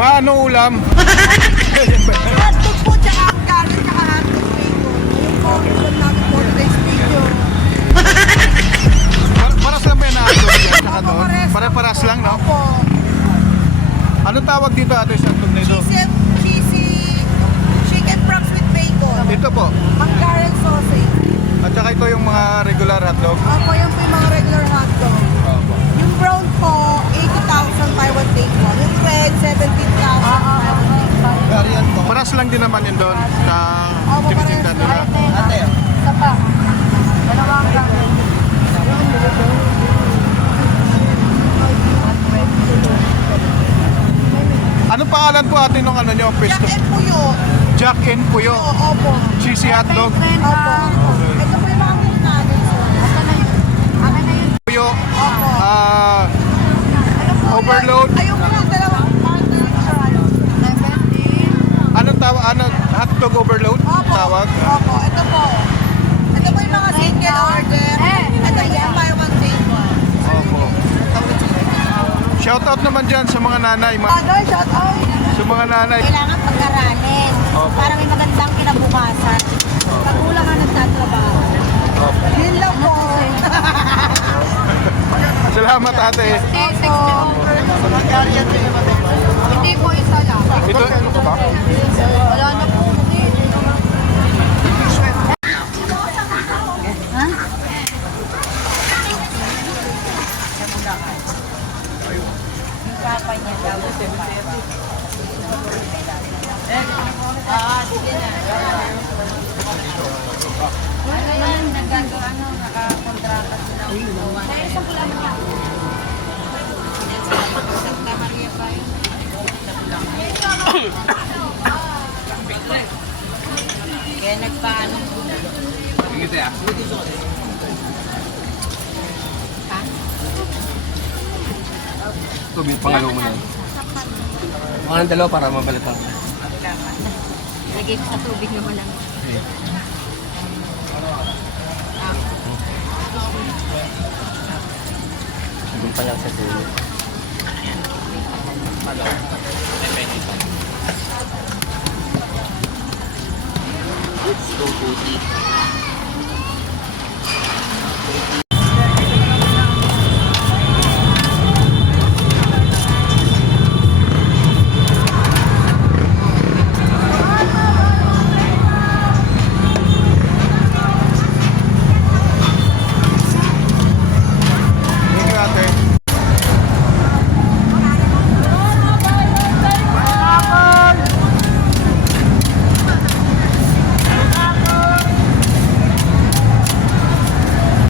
Maano ulam? Hotdog po, tsaka ang garlic, tsaka hotdog bacon. Ayun po, ulam namin po today's video. Paras lang ba yan na hotdog yan? Tsaka Opo, doon? pares. Pare-paras lang, no? Opo. Anong tawag dito ate sa hotdog na ito? Cheesy chicken props with bacon. Ito po. Manggaran sausage. At saka ito yung mga regular hotdog. Opo, yan po yung mga regular hotdog. Opo. Yung brown po, 80,000 buy one take one. Yung red, 17,000 buy one take one. Paras lang din naman yun doon sa Opo, tinitinda pares. nila. Ate, isa pa. Dalawang gamit. Ano pangalan po ate nung ano nyo? Jack Pesto? and Puyo. Jack and Puyo. Opo. Cheesy hotdog. Opo. Ito po yung mga meal natin. Akin na yun. Puyo. Opo. Overload. Ayun mo lang, dalawang part. 17. Anong tawag? Ano? Hotdog overload? Opo. Tawag? Opo. Ito po. Ito po yung mga single order. Ito yung buy one take one. Opo. Shoutout naman dyan sa mga nanay. Father, shout out. Sa mga nanay. Kailangan pag-aralin Opo. para may magandang kinabukasan. Kagulang nga nagtatrabaho. Opo. Yun lang po. Salamat ate. Hindi po isa lang. Ito, Wala na po. Ha? Yung papa niya daw. Sige na. Ano yan? Nagagawa, nakakontrata sila. Sa isang pula mo yan. Santa Maria pa yun. Kaya nagpaano. Ingiti ah. Tubig, pangalo mo na. Mga dalawa para mabalatan. Lagay ko sa tubig naman lang. Doon pa lang sa dulo.